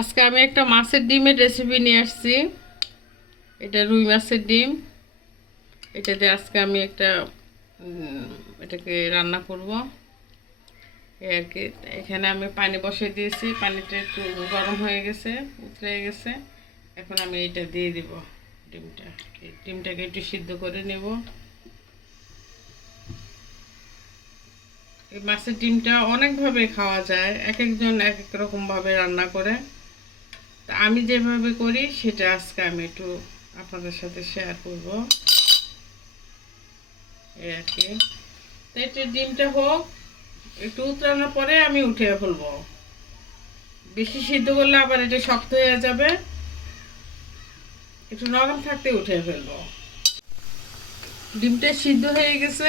আজকে আমি একটা মাছের ডিমের রেসিপি নিয়ে আসছি। এটা রুই মাছের ডিম। এটাতে আজকে আমি একটা এটাকে রান্না করব এই আর কি। এখানে আমি পানি বসিয়ে দিয়েছি, পানিটা একটু গরম হয়ে গেছে, উতরে গেছে। এখন আমি এটা দিয়ে দিব ডিমটা। ডিমটাকে একটু সিদ্ধ করে নেব। এই মাছের ডিমটা অনেকভাবে খাওয়া যায়, এক একজন এক এক রকমভাবে রান্না করে। তা আমি যেভাবে করি সেটা আজকে আমি একটু আপনাদের সাথে শেয়ার করব এই আর কি। তো এটা ডিমটা হোক, একটু উতরানোর পরে আমি উঠিয়ে ফেলবো। বেশি সিদ্ধ করলে আবার এটা শক্ত হয়ে যাবে, একটু নরম থাকতে উঠিয়ে ফেলবো। ডিমটা সিদ্ধ হয়ে গেছে,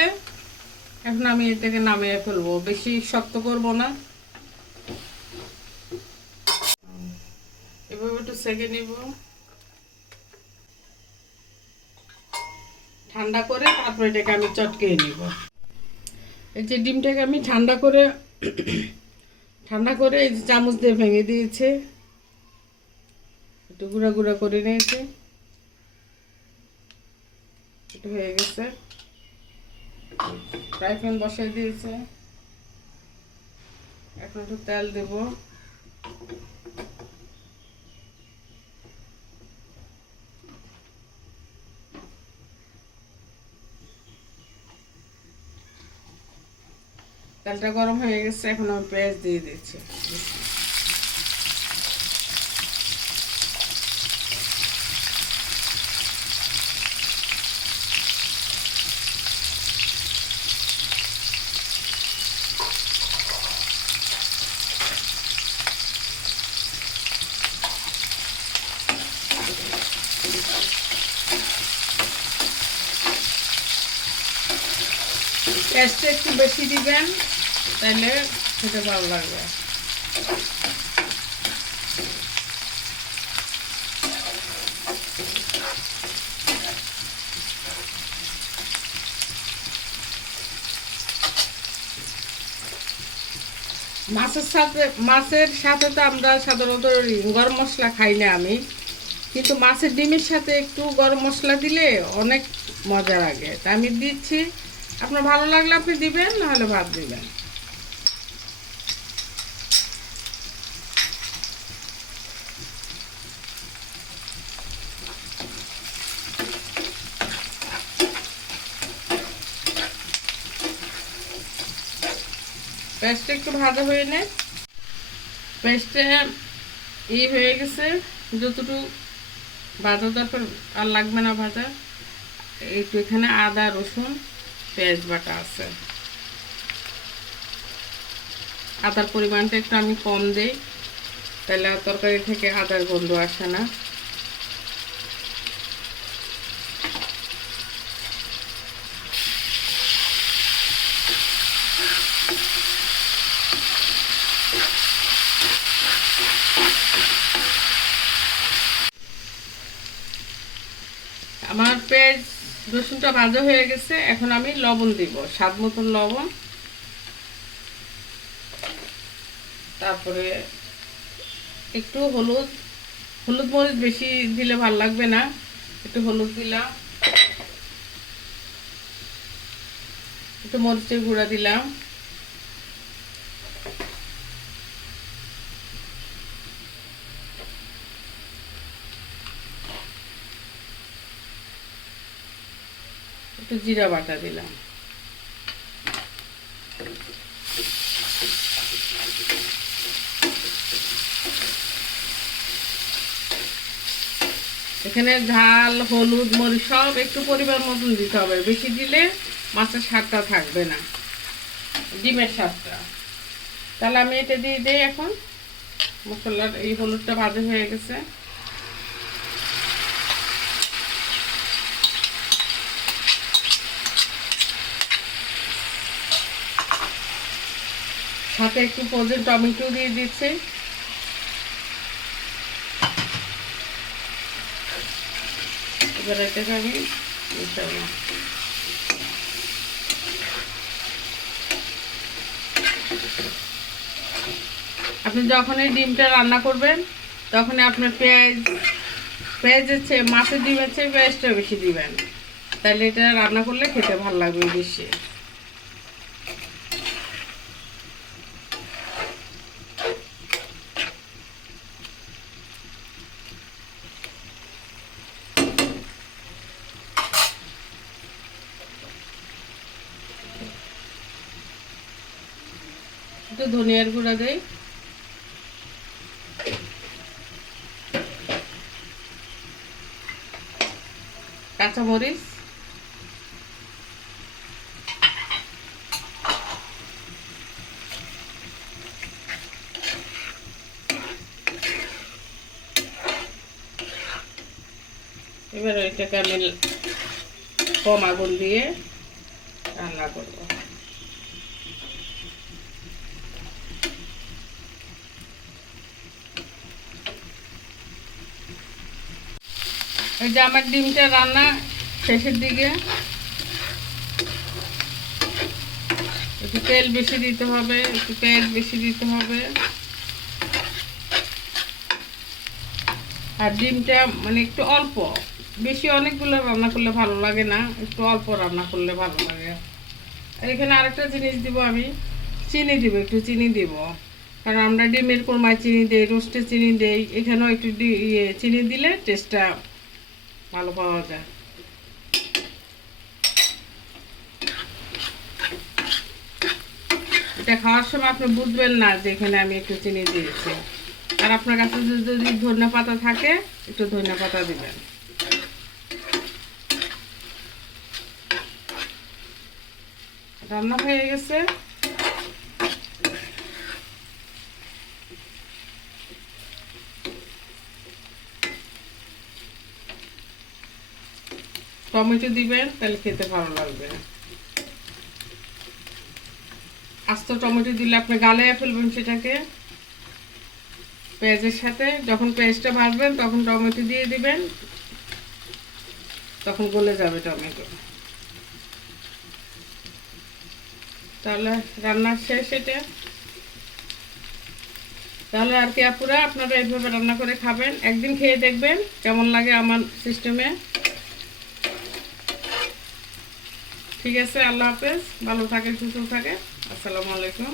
এখন আমি এটাকে নামিয়ে ফেলবো, বেশি শক্ত করব না। এভাবে একটু সেঁকে নিব, ঠান্ডা করে তারপর এটাকে আমি চটকে নিব। এই যে ডিমটাকে আমি ঠান্ডা করে এই যে চামচ দিয়ে ভেঙে দিয়েছে, একটু গুঁড়া গুঁড়া করে নিয়েছে, একটু হয়ে গেছে। ফ্রাই প্যান বসাই দিয়েছে, এখন একটু তেল দেব। তেলটা গরম হয়ে গেছে, এখন আমি পেঁয়াজ দিয়ে দিচ্ছি। পেঁয়াজটা একটু বেশি দিবেন, তাহলে খেতে ভালো লাগবে। মাছের সাথে তো আমরা সাধারণত গরম মশলা খাই না আমি, কিন্তু মাছের ডিমের সাথে একটু গরম মশলা দিলে অনেক মজা লাগে, তা আমি দিচ্ছি। আপনার ভালো লাগলে আপনি দিবেন, নাহলে ভাত দিবেন। পেঁয়াজটা একটু ভাজা হয়ে নে। পেঁয়াজটা হয়ে গেছে, যতটুকু ভাজা দরকার আর লাগবে না ভাজা। একটু এখানে আদা রসুন পেঁয়াজ বাটা আছে, আদার পরিমাণটা একটু আমি কম দিই, তাহলে তরকারি থেকে আদার গন্ধ আসে না। আমার পেঁয়াজ রসুনটা ভাজা হয়ে গেছে, এখন আমি লবণ দিব, স্বাদ মতন লবণ। তারপরে একটু হলুদ, হলুদ মরিচ বেশি দিলে ভালো লাগবে না, একটু হলুদ দিলাম, একটু মরিচের গুঁড়া দিলাম, একটু জিরা বাটা দিলাম। এখানে ঝাল হলুদ মরিচ সব একটু পরিমাণ মতন দিতে হবে, বেশি দিলে মাছের স্বাদটা থাকবে না, ডিমের স্বাদটা। তাহলে আমি এটা দিয়ে দিই। এখন মশলার এই হলুদটা ভাজা হয়ে গেছে, সাথে একটু ফ্রোজেন টমেটো দিয়ে দিচ্ছি। এবার এটাকে আমি মিশাবো। আপনি যখন এই ডিমটা রান্না করবেন তখন আপনার পেঁয়াজের চেয়ে মাছের ডিমের চেয়ে পেঁয়াজটা বেশি দিবেন, তাহলে এটা রান্না করলে খেতে ভালো লাগবে বেশি। একটু ধনিয়ার গুঁড়া দেই, কাঁচামরিচ, এবার ওইটাকে আমি কম আগুন দিয়ে রান্না করব। এই যে আমার ডিমটা রান্না শেষের দিকে, একটু তেল বেশি দিতে হবে, একটু পেঁয়াজ বেশি দিতে হবে। আর ডিমটা মানে একটু অল্প, বেশি অনেকগুলো রান্না করলে ভালো লাগে না, একটু অল্প রান্না করলে ভালো লাগে। আর এখানে আরেকটা জিনিস দিব, আমি চিনি দিব, একটু চিনি দিব, কারণ আমরা ডিমের কোরমায় চিনি দেই, রোস্টে চিনি দেই, এখানেও একটু চিনি দিলে টেস্টটা ভালো পাওয়া যায়। এটা খাওয়ার সময় আপনি বুঝবেন না যে এখানে আমি একটু চিনি দিয়েছি। আর আপনার কাছে যদি ধনিয়া পাতা থাকে, একটু ধনিয়া পাতা দিবেন। রান্না হয়ে গেছে। টমেটো দিবেন, তাহলে খেতে ভালো লাগবে। আস্ত টমেটো দিলে আপনি গালিয়ে ফেলবেন সেটাকে পেঁয়াজের সাথে। যখন পেঁয়াজটা ভাজবেন তখন টমেটো দিয়ে দিবেন, তখন গলে যাবে টমেটো। তাহলে রান্না শেষ এটা। তাহলে আর কি আপুরা, আপনারা এইভাবে রান্না করে খাবেন, একদিন খেয়ে দেখবেন কেমন লাগে আমার সিস্টেমে। ঠিক আছে, আল্লাহ হাফেজ, ভালো থাকেন, সুস্থ থাকেন, আসসালামু আলাইকুম।